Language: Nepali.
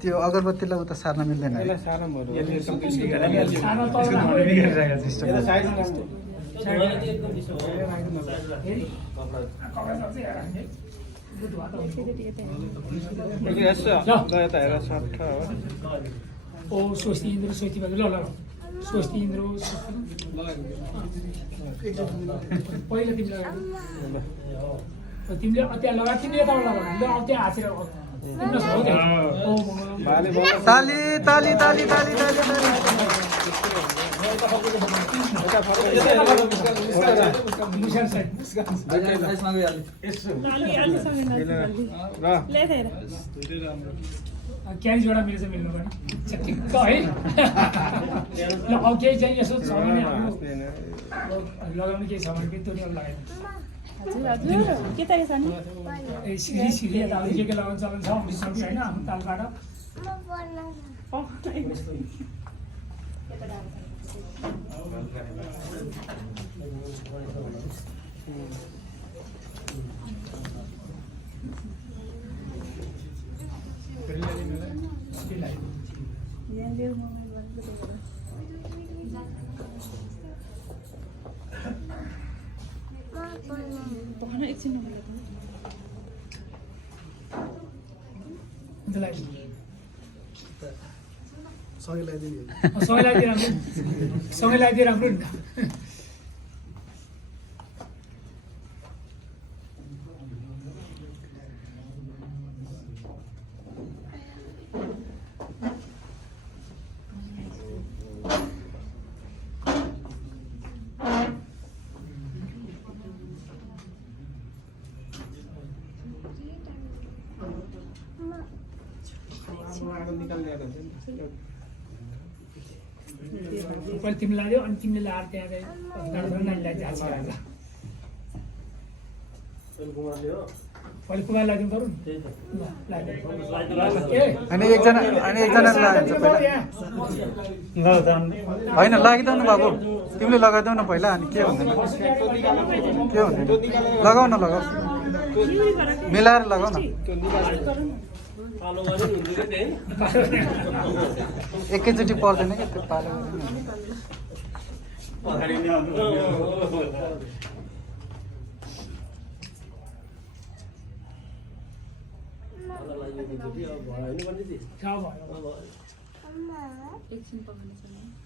त्यो अगरबत्तीलाई उता सार्न मिल्दैन ओ स्वस्ति इन्द्र स्वस्ति ल ल स्वस्ति इन्द्र पहिला तिमी लगा तिमीले त्यहाँ लगा तिमीले यताबाट लगा ल अब त्यहाँ हाँसेर ताली ताली ताली ताली ताली क्यारिजबाट मिल्छ मिल्नु पनि ठिक्क है ल अब केही चाहिँ यसो छ भने लगाउनु केही छ भने त्यो लगाइदिनु सिरी सिरी यता के लगाउनु चलन छ होइन हाम्रो तालबाट सँगै लगाइदिए राम्रो नि त पहिले तिमीले लाग्यो अनि तिमीले लाएर त्यहाँ नानीलाई जान्छ पहिले कुमार लगाइदिनु पऱ्यो अनि एकजना होइन लगाइदेऊ न बाबु तिमीले लगाइदेऊ न पहिला अनि के हुँदैन लगाऊ न लगाऊ मिलाएर लगाऊ न एकैचोटि पर्दैन क्या त्यो पालो एकछिन पकाउने छ